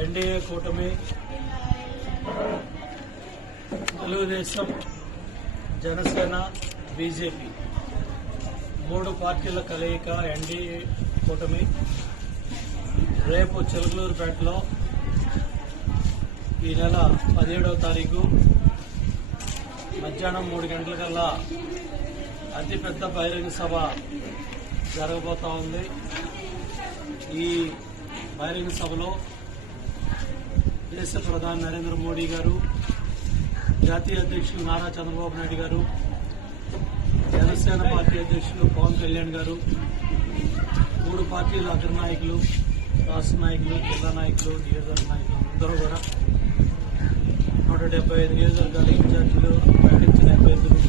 NDA కూటమి Telugu Desam Janasena BJP మూడు పార్టీల కలయిక ఎన్డీఏ కూటమి. రేపు చిలకలూరుపేటలో ఈ నెల పదిహేడవ తారీఖు మధ్యాహ్నం మూడు గంటలకల్లా అతిపెద్ద బహిరంగ సభ జరగబోతా ఉంది. ఈ బహిరంగ సభలో దేశ ప్రధాని నరేంద్ర మోడీ గారు జాతీయ అధ్యక్షులు నారా చంద్రబాబు నాయుడు గారు జనసేన పార్టీ అధ్యక్షులు పవన్ కళ్యాణ్ గారు మూడు పార్టీల అగ్రనాయకులు రాష్ట్ర నాయకులు జిల్లా నాయకులు నియోజకవర్గ నాయకులు అందరూ కూడా నూట డెబ్బై ఐదు నియోజకవర్గాల ఇన్ఛార్జీలు ప్రకటించిన అభ్యర్థులు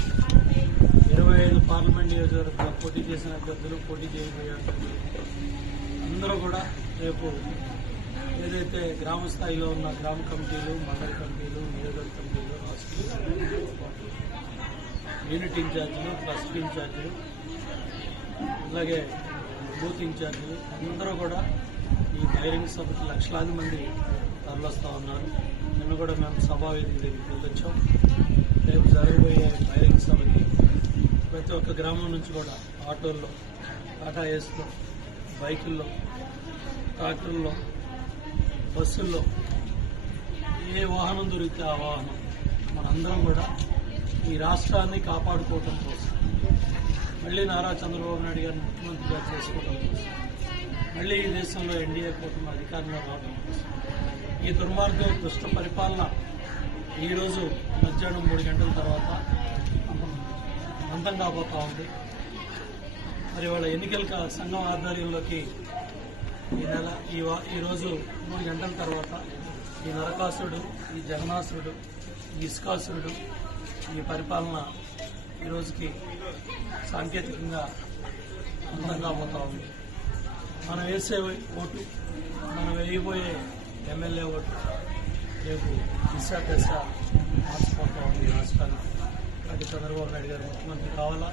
ఇరవై ఐదు పార్లమెంట్ నియోజకవర్గాలు పోటీ చేసిన అభ్యర్థులు పోటీ చేయబోయే అభ్యర్థులు అందరూ కూడా రేపు ఏదైతే గ్రామ స్థాయిలో ఉన్న గ్రామ కమిటీలు మండల కమిటీలు నియోజకవర్గ కమిటీలు యూనిట్ ఇన్ఛార్జీలు ట్రస్ట్ ఇన్ఛార్జీలు అలాగే బూత్ ఇన్ఛార్జీలు అందరూ కూడా ఈ బహిరంగ సభకి లక్షలాది మంది తరలిస్తూ ఉన్నారు. నిన్న కూడా మేము సభావేదిక దగ్గరికి వెళ్ళొచ్చాం. రేపు జరగబోయే బహిరంగ సభకి ప్రతి ఒక్క గ్రామం నుంచి కూడా ఆటోల్లో టాటా ఏస్లో బైకుల్లో ట్రాక్టర్లో బస్సుల్లో ఏ వాహనం దొరికితే ఆ వాహనం మనందరం కూడా ఈ రాష్ట్రాన్ని కాపాడుకోవటం కోసం మళ్ళీ నారా చంద్రబాబు నాయుడు గారిని ముఖ్యమంత్రిగా చేసుకోవటం కోసం మళ్ళీ ఈ దేశంలో ఎన్డీఏ కూటమి అధికారంలో రావడం కోసం ఈ దుర్మార్గం దుష్ట పరిపాలన ఈరోజు మధ్యాహ్నం మూడు గంటల తర్వాత అంతం కాబోతా ఉంది. మరి వాళ్ళ ఎన్నికల సంఘం ఆధ్వర్యంలోకి ఈ నెల ఈ ఈరోజు రోజు మూడు గంటల తర్వాత ఈ నరకాసురుడు ఈ జగనాసురుడు ఈ ఇస్కాసురుడు ఈ పరిపాలన ఈ రోజుకి సాంకేతికంగా అందంగా పోతా ఉంది. మనం వేసే ఓటు మనం వేయబోయే ఎమ్మెల్యే ఓటు రేపు దిశ దశ మార్చిపోతా ఉంది ఈ రాష్ట్రాన్ని కాబట్టి చంద్రబాబు నాయుడు గారు ముఖ్యమంత్రి కావాలా?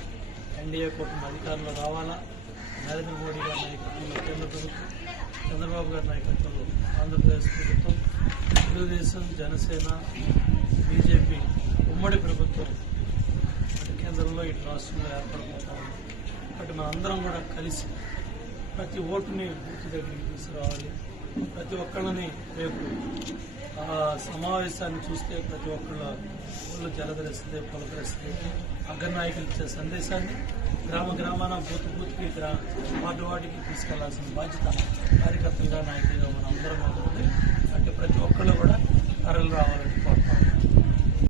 ఎన్డీఏ కూటమి అధికారంలో రావాలా? నరేంద్ర మోడీ గారి నాయకత్వంలో కేంద్ర ప్రభుత్వం చంద్రబాబు గారి నాయకత్వంలో ఆంధ్రప్రదేశ్ ప్రభుత్వం తెలుగుదేశం జనసేన బీజేపీ ఉమ్మడి ప్రభుత్వం కేంద్రంలో ఇటు రాష్ట్రంలో ఏర్పడబోతా ఉంది. కాబట్టి మనందరం కూడా కలిసి ప్రతి ఓటుని గుర్తు దగ్గరికి తీసుకురావాలి. ప్రతి ఒక్కళ్ళని రేపు సమావేశాన్ని చూస్తే ప్రతి ఒక్కళ్ళ ఊళ్ళో జలధరిస్తుంది పులకరిస్తుంది అగ్రనాయకులు ఇచ్చే సందేశాన్ని గ్రామ గ్రామాన బూత్ బూత్కి గ్రా వాటి వాటికి తీసుకెళ్ళాల్సిన బాధ్యత కార్యకర్తలుగా నాయకులుగా మన అందరం ఉంటుంది. అంటే ప్రతి ఒక్కళ్ళు కూడా తరలి రావాలి.